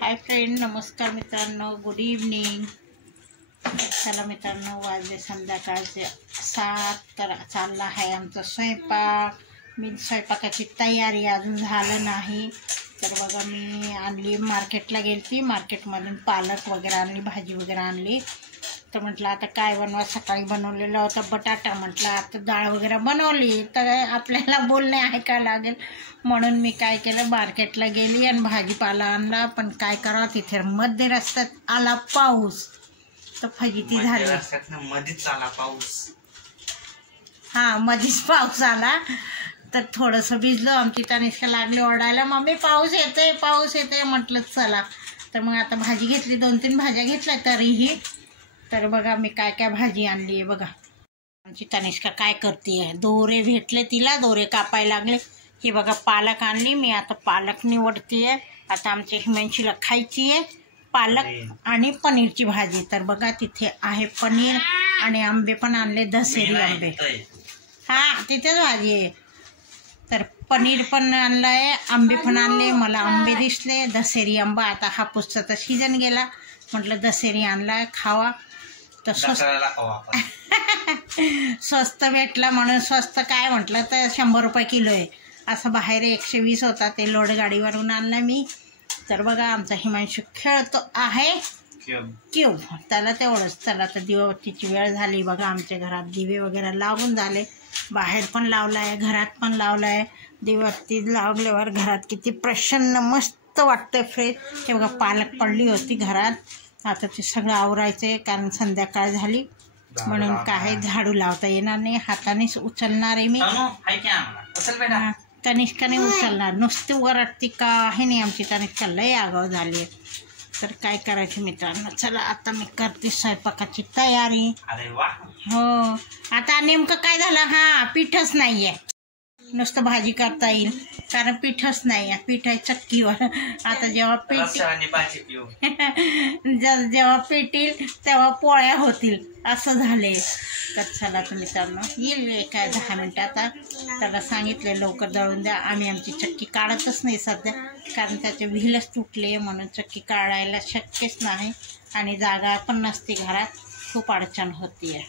Hi friend, नमस्कार मित्रांनो, good evening. चला मित्रांनो, वाजले संध्याकाळचे 7. तर चालला आहे आमचा स्वयंपाक. मी स्वयंपाकाची तयारी अजून झालं नाही. तर बघा, मी आणली मार्केटला गेली, मार्केटमधून पालक वगैरे आणली, भाजी वगैरे आणली. तर म्हटलं आता काय बनवा, सकाळी बनवलेला होता बटाटा, म्हटलं आता डाळ वगैरे बनवली तर आपल्याला बोलणे ऐकायला लागेल, म्हणून मी काय केलं, मार्केटला गेली आणि भाजीपाला आणला. पण काय करावं, तिथे मध्ये रस्त्यात आला पाऊस, तर फजिती झाली. मध्येच आला पाऊस, हां मध्येच पाऊस आला. तर थोडंसं भिजलो. आमची तनिष्का लागली ओरडायला, मम्मी पाऊस येते पाऊस येते. म्हटलं चला. तर मग आता भाजी घेतली, 2-3 भाज्या घेतल्या तरीही. तर बघा मी काय काय भाजी आणली आहे. बघा आमची तनिष्का काय करते आहे, दोरे भेटले तिला, दोरे कापायला लागले. ही बघा पालक आणली, मी आता पालक निवडते आहे. आता आमच्या हिमांशीला खायची आहे पालक आणि पनीरची भाजी. तर बघा तिथे आहे पनीर आणि आंबे पण आणले, दशेरी आंबे. हां तिथेच भाजी आहे. तर पनीर पण आणलं आहे, आंबे पण आणले. मला आंबे दिसले, दशेरी आंबा. आता हापूसचा तर सीजन गेला, म्हटलं दशेरी आणला खावा. तर स्वस्त भेटला म्हणून, स्वस्त काय म्हटलं तर 100 रुपये किलो आहे. असं बाहेर 120 होता, ते लोड गाडीवरून आणला मी. तर बघा आमचा हिमांशू खेळतो आहे क्यूब, त्याला तेवढंच. त्याला तर दिवाबत्तीची वेळ झाली. बघा आमच्या घरात दिवे वगैरे लावून झाले, बाहेर पण लावला आहे, घरात पण लावला आहे. दिवाबत्ती लावल्यावर घरात किती प्रसन्न मस्त वाटतं, फ्रेश. हे बघा पालक पडली होती घरात, आता ते सगळं आवरायचं आहे कारण संध्याकाळ झाली, म्हणून काय झाडू लावता येणार नाही, हातानेच उचलणार आहे मी. तनिष्काने उचलणार, नुसती वरटती का आहे नाही आमची तनिष्का, लय आगाव झाली आहे. तर काय करायचं मित्रांनो, चला आता मी करते स्वयंपाकाची तयारी. हो आता नेमकं काय झालं, हां पीठच नाही आहे, नुसतं भाजी करता येईल कारण पीठच नाही आहे. पीठ आहे चक्कीवर. आता जेव्हा जेव्हा पेटेल तेव्हा पोळ्या होतील, असं झाले. तर चला तुम्ही मित्रांनो, येईल काय 10 मिनटात. त्याला सांगितले लवकर दळून द्या. आम्ही आमची चक्की काढतच नाही सध्या, कारण त्याचे व्हीलच तुटले, म्हणून चक्की काढायला शक्यच नाही आणि जागा पण नसते घरात, खूप अडचण होती आहे.